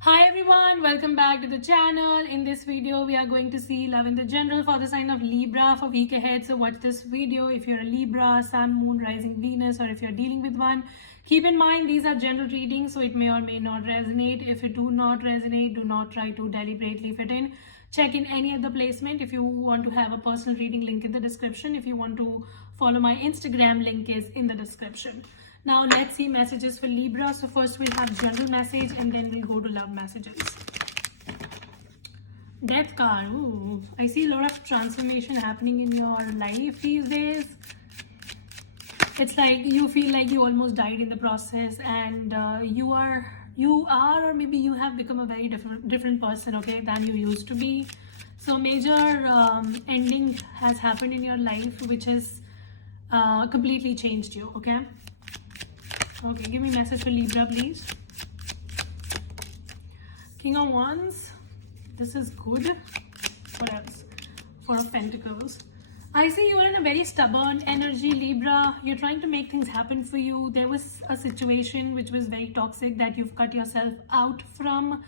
Hi everyone, welcome back to the channel. In this video, we are going to see love in the general for the sign of Libra for week ahead. So watch this video if you're a Libra, Sun, Moon, Rising, Venus, or if you're dealing with one. Keep in mind these are general readings, so it may or may not resonate. If it do not resonate, do not try to deliberately fit in. Check in any other placement. If you want to have a personal reading, link in the description. If you want to follow my Instagram, link is in the description. Now let's see messages for Libra. So first we'll have general message and then we'll go to love messages. Death card. Ooh, I see a lot of transformation happening in your life these days. It's like you feel like you almost died in the process, and you are or maybe you have become a very different person, okay, than you used to be. So major ending has happened in your life which has completely changed you, okay. Okay, give me message for Libra, please. King of Wands. This is good. What else? Four of Pentacles. I see you are in a very stubborn energy, Libra. You're trying to make things happen for you. There was a situation which was very toxic that you've cut yourself out from.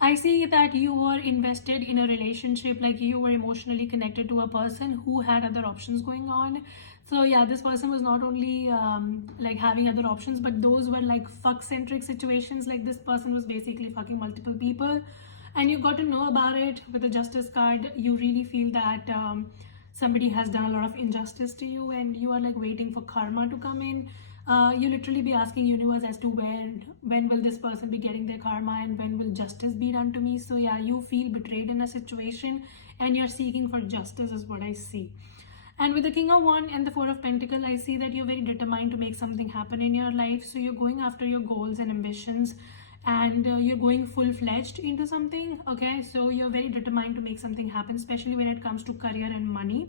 I see that you were invested in a relationship, like you were emotionally connected to a person who had other options going on. So yeah, this person was not only like having other options, but those were like fuck-centric situations. Like this person was basically fucking multiple people, and you got to know about it with the Justice card. You really feel that somebody has done a lot of injustice to you, and you are like waiting for karma to come in. You literally be asking universe as to when will this person be getting their karma, and when will justice be done to me. So yeah, you feel betrayed in a situation and you're seeking for justice is what I see. And with the King of Wands and the Four of Pentacles, I see that you're very determined to make something happen in your life. So you're going after your goals and ambitions, and you're going full-fledged into something, okay. So you're very determined to make something happen, especially when it comes to career and money.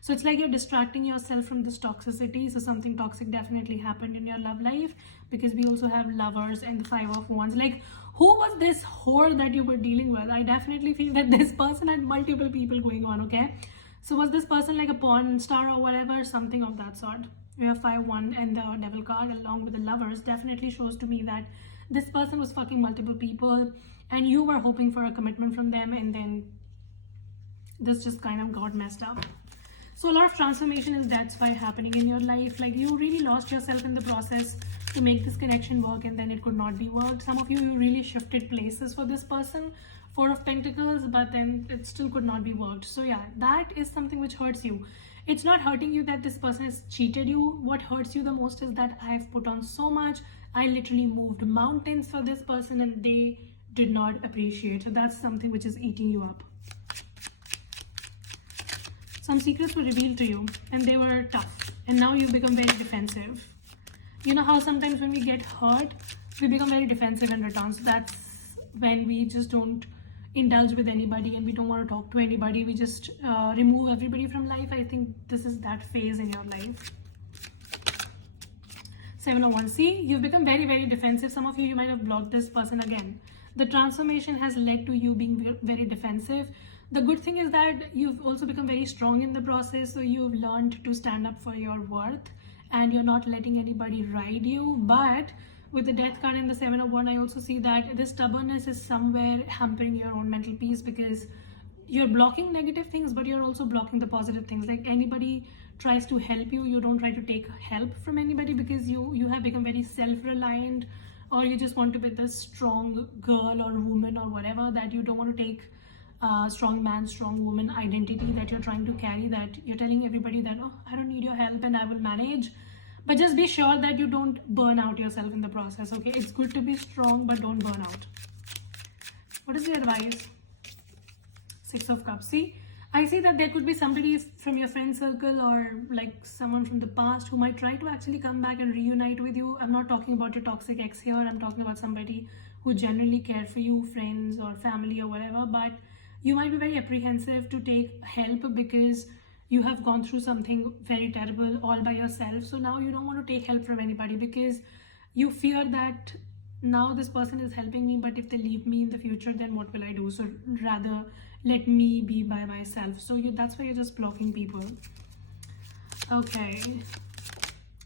So it's like you're distracting yourself from this toxicity. So something toxic definitely happened in your love life, because we also have Lovers and the Five of Wands. Like, who was this whore that you were dealing with? I definitely feel that this person had multiple people going on, okay. So was this person like a porn star or whatever, something of that sort? We have 5-1 and the Devil card along with the Lovers definitely shows to me that this person was fucking multiple people and you were hoping for a commitment from them, and then this just kind of got messed up. So a lot of transformation is that's why happening in your life. Like you really lost yourself in the process to make this connection work, and then it could not be worked. Some of you really shifted places for this person, Four of Pentacles, but then it still could not be worked. So yeah, that is something which hurts you. It's not hurting you that this person has cheated you. What hurts you the most is that I've put on so much. I literally moved mountains for this person and they did not appreciate. So that's something which is eating you up. Some secrets were revealed to you and they were tough, and now you become very defensive. You know how sometimes when we get hurt, we become very defensive in return. So that's when we just don't indulge with anybody and we don't want to talk to anybody. We just remove everybody from life. I think this is that phase in your life. 701. See, you've become very, very defensive. Some of you might have blocked this person again. The transformation has led to you being very defensive. The good thing is that you've also become very strong in the process. So you've learned to stand up for your worth and you're not letting anybody ride you. But with the Death card and the 701, I also see that this stubbornness is somewhere hampering your own mental peace, because you're blocking negative things, but you're also blocking the positive things. Like anybody tries to help you, you don't try to take help from anybody, because you have become very self-reliant, or you just want to be this strong girl or woman or whatever, that you don't want to take strong man, strong woman identity that you're trying to carry, that you're telling everybody that, oh, I don't need your help and I will manage. But just be sure that you don't burn out yourself in the process, okay? It's good to be strong, but don't burn out. What is the advice? 6 of Cups. See, I see that there could be somebody from your friend circle or like someone from the past who might try to actually come back and reunite with you. I'm not talking about your toxic ex here. I'm talking about somebody who genuinely cared for you, friends or family or whatever. But you might be very apprehensive to take help because you have gone through something very terrible all by yourself. So now you don't want to take help from anybody because you fear that now this person is helping me, but if they leave me in the future, then what will I do? So rather let me be by myself. So that's why you're just blocking people. Okay,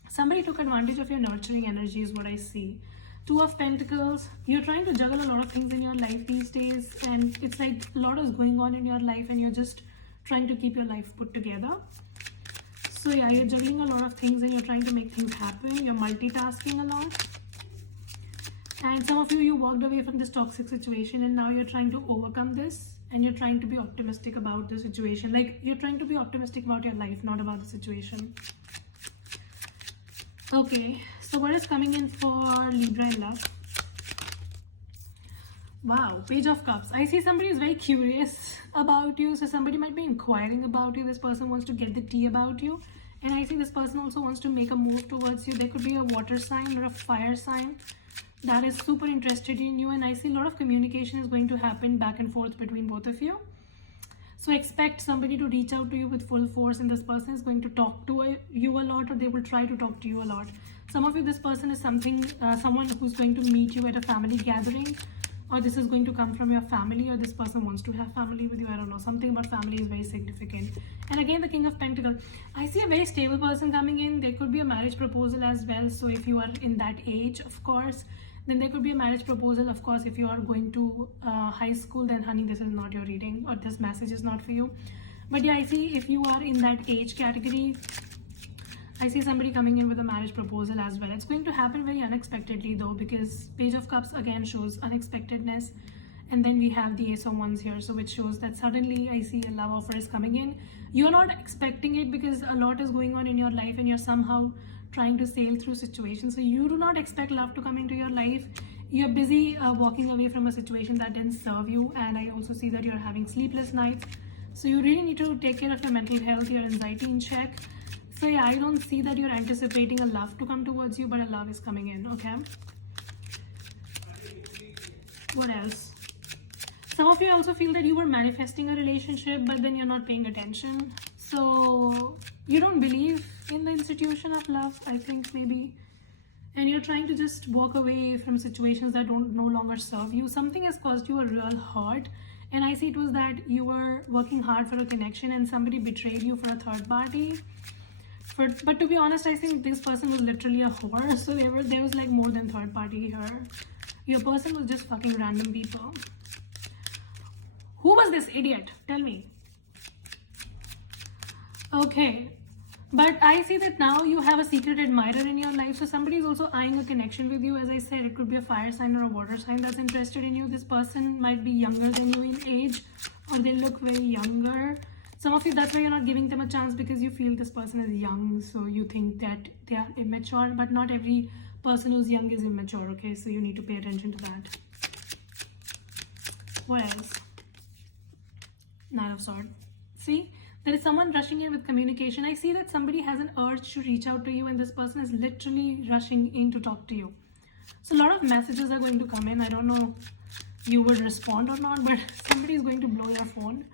somebody took advantage of your nurturing energy is what I see. 2 of Pentacles. You're trying to juggle a lot of things in your life these days, and it's like a lot is going on in your life and you're just trying to keep your life put together. So yeah, you're juggling a lot of things and you're trying to make things happen. You're multitasking a lot. And some of you walked away from this toxic situation and now you're trying to overcome this, and you're trying to be optimistic about the situation. Like, you're trying to be optimistic about your life, not about the situation. Okay, so what is coming in for Libra in love? Wow, Page of Cups. I see somebody is very curious about you. So somebody might be inquiring about you. This person wants to get the tea about you. And I see this person also wants to make a move towards you. There could be a water sign or a fire sign that is super interested in you. And I see a lot of communication is going to happen back and forth between both of you. So expect somebody to reach out to you with full force, and this person is going to talk to you a lot, or they will try to talk to you a lot. Some of you, this person is someone who's going to meet you at a family gathering, or this is going to come from your family, or this person wants to have family with you. I don't know, something about family is very significant. And again, the King of Pentacles. I see a very stable person coming in. There could be a marriage proposal as well. So if you are in that age, of course, then there could be a marriage proposal. Of course, if you are going to high school, then honey, this is not your reading, or this message is not for you. But yeah, I see if you are in that age category, I see somebody coming in with a marriage proposal as well. It's going to happen very unexpectedly though, because Page of Cups again shows unexpectedness. And then we have the Ace of Wands here, so which shows that suddenly I see a love offer is coming in. You're not expecting it because a lot is going on in your life and you're somehow trying to sail through situations. So you do not expect love to come into your life. You're busy walking away from a situation that didn't serve you. And I also see that you're having sleepless nights. So you really need to take care of your mental health, your anxiety in check. So yeah, I don't see that you're anticipating a love to come towards you, but a love is coming in, okay? What else? Some of you also feel that you were manifesting a relationship, but then you're not paying attention. So you don't believe in the institution of love, I think, maybe. And you're trying to just walk away from situations that don't no longer serve you. Something has caused you a real hurt. And I see it was that you were working hard for a connection and somebody betrayed you for a third party. But to be honest, I think this person was literally a whore. So there was like more than third party here. Your person was just fucking random people. Who was this idiot? Tell me. Okay. But I see that now you have a secret admirer in your life. So somebody is also eyeing a connection with you. As I said, it could be a fire sign or a water sign that's interested in you. This person might be younger than you in age, or they look very younger. Some of you, that's why you're not giving them a chance, because you feel this person is young. So you think that they are immature, but not every person who's young is immature, okay? So you need to pay attention to that. What else? Nine of Swords. See? There is someone rushing in with communication. I see that somebody has an urge to reach out to you, and this person is literally rushing in to talk to you. So a lot of messages are going to come in. I don't know if you would respond or not, but somebody is going to blow your phone.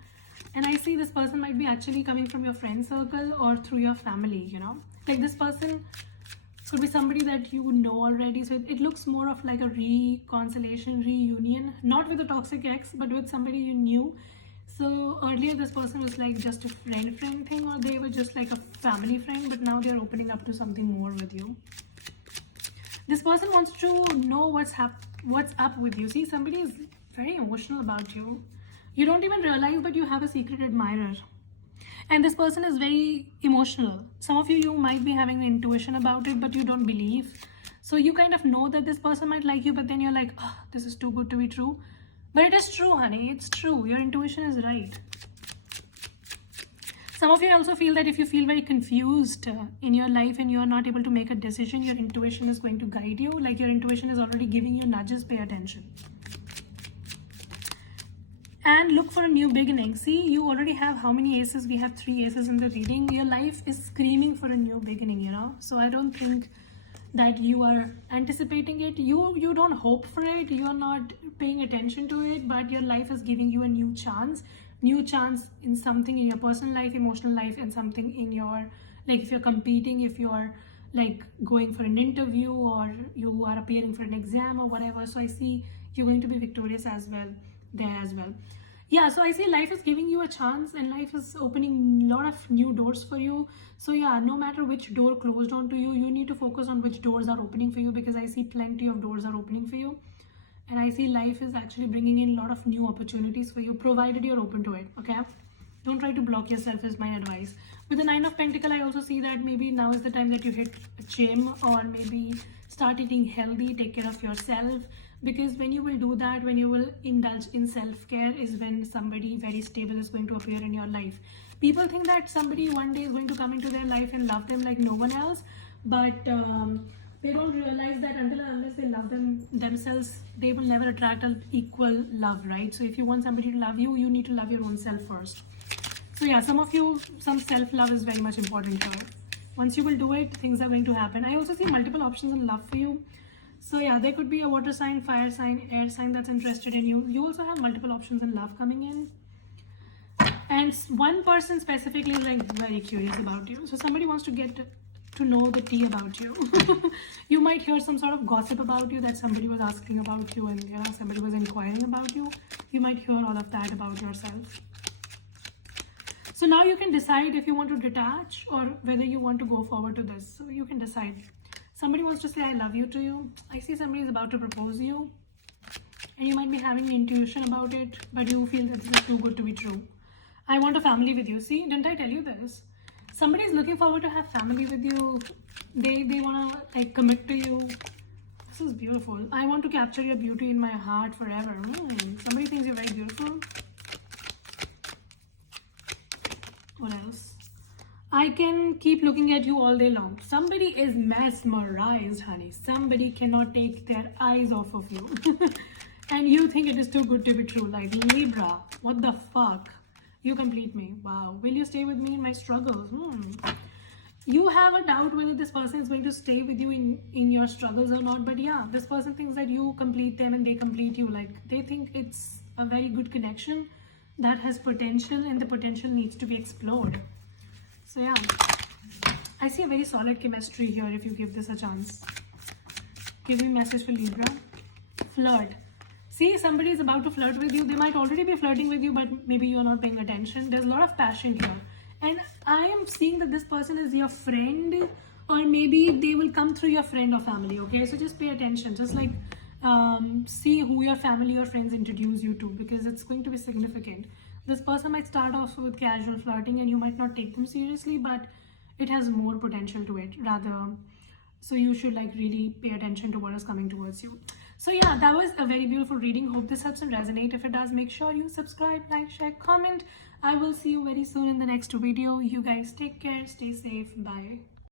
And I see this person might be actually coming from your friend circle or through your family, you know. Like, this person could be somebody that you know already. So it looks more of like a reconciliation, reunion, not with a toxic ex, but with somebody you knew. So earlier this person was like just a friend thing, or they were just like a family friend, but now they're opening up to something more with you. This person wants to know what's up with you. See, somebody is very emotional about you. You don't even realize, but you have a secret admirer. And this person is very emotional. Some of you might be having an intuition about it, but you don't believe. So you kind of know that this person might like you, but then you're like, oh, this is too good to be true. But it is true, honey. It's true. Your intuition is right. Some of you also feel that if you feel very confused in your life and you are not able to make a decision, your intuition is going to guide you. Like, your intuition is already giving you nudges. Pay attention. And look for a new beginning. See, you already have how many aces? We have 3 aces in the reading. Your life is screaming for a new beginning, you know. So I don't think that you are anticipating it. You don't hope for it. You're not paying attention to it, but your life is giving you a new chance in something in your personal life, emotional life, and something in your, like, if you're competing, if you're like going for an interview, or you are appearing for an exam or whatever. So I see you're going to be victorious as well there as well. Yeah, so I say life is giving you a chance, and life is opening a lot of new doors for you. So yeah, no matter which door closed onto you, you need to focus on which doors are opening for you, because I see plenty of doors are opening for you. and I see life is actually bringing in a lot of new opportunities for you, provided you're open to it. Okay, don't try to block yourself is my advice. With the Nine of Pentacle, I also see that maybe now is the time that you hit a gym, or maybe start eating healthy, take care of yourself, because when you will do that, when you will indulge in self-care, is when somebody very stable is going to appear in your life. People think that somebody one day is going to come into their life and love them like no one else, but they don't realize that until and unless they love themselves, they will never attract an equal love, right? So if you want somebody to love you, you need to love your own self first. So yeah, some of you, some self-love is very much important here. Once you will do it, things are going to happen. I also see multiple options in love for you. So yeah, there could be a water sign, fire sign, air sign that's interested in you. You also have multiple options in love coming in. And one person specifically is like very curious about you. So somebody wants to get to know the tea about you. You might hear some sort of gossip about you, that somebody was asking about you, and somebody was inquiring about you. You might hear all of that about yourself. So now you can decide if you want to detach or whether you want to go forward to this. So you can decide. Somebody wants to say I love you to you. I see somebody is about to propose you, and you might be having an intuition about it, but you feel that this is too good to be true. I want a family with you. See, didn't I tell you this? Somebody is looking forward to have family with you. They want to like commit to you. This is beautiful. I want to capture your beauty in my heart forever. Somebody thinks you're very beautiful. What else? I can keep looking at you all day long. Somebody is mesmerized, honey. Somebody cannot take their eyes off of you. And you think it is too good to be true. Like, Libra, what the fuck? You complete me. Wow. Will you stay with me in my struggles? You have a doubt whether this person is going to stay with you in your struggles or not. But yeah, this person thinks that you complete them and they complete you. Like, they think it's a very good connection that has potential, and the potential needs to be explored. So yeah, I see a very solid chemistry here if you give this a chance. Give me a message for Libra. Flirt. See, somebody is about to flirt with you. They might already be flirting with you, but maybe you're not paying attention. There's a lot of passion here. And I am seeing that this person is your friend, or maybe they will come through your friend or family, okay? So just pay attention. Just like see who your family or friends introduce you to, because it's going to be significant. This person might start off with casual flirting and you might not take them seriously, but it has more potential to it rather. So you should like really pay attention to what is coming towards you. So yeah, that was a very beautiful reading. Hope this helps and resonate. If it does, make sure you subscribe, like, share, comment. I will see you very soon in the next video. You guys take care, stay safe, bye.